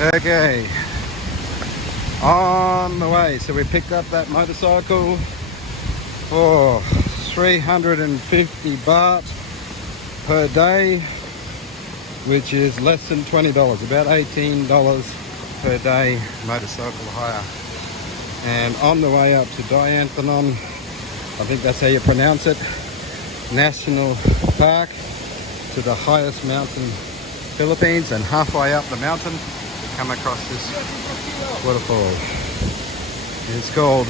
Okay, on the way. So we picked up that motorcycle for 350 baht per day, which is less than $20, about $18 per day motorcycle hire. And on the way up to Inthanon, I think that's how you pronounce it, National Park, to the highest mountain in Philippines, and halfway up the mountain we come across this waterfall. It's called,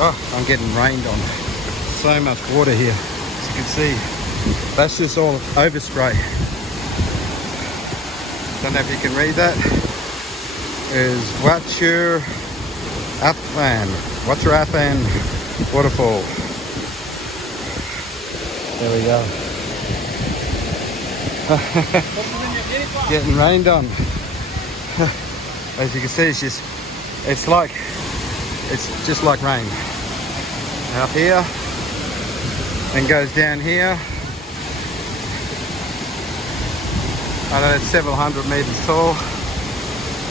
oh, I'm getting rained on. So much water here, as you can see. That's just all overspray. Don't know if you can read that. Is Waterfall Waterfall. There we go. Getting rained on. As you can see, it's just like rain. Up here, and goes down here. I know it's several hundred meters tall.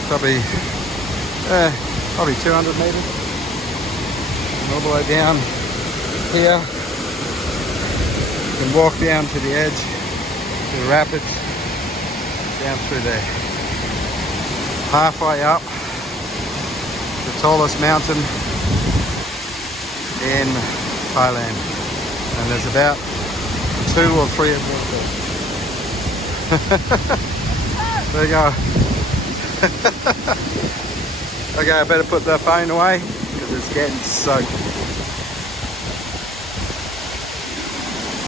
Probably 200 meters. And all the way down here. You can walk down to the edge, to the rapids, down through there. Halfway up, the tallest mountain in Thailand. And there's about 2 or 3 of them there. There you go. Okay, I better put the phone away because it's getting soaked.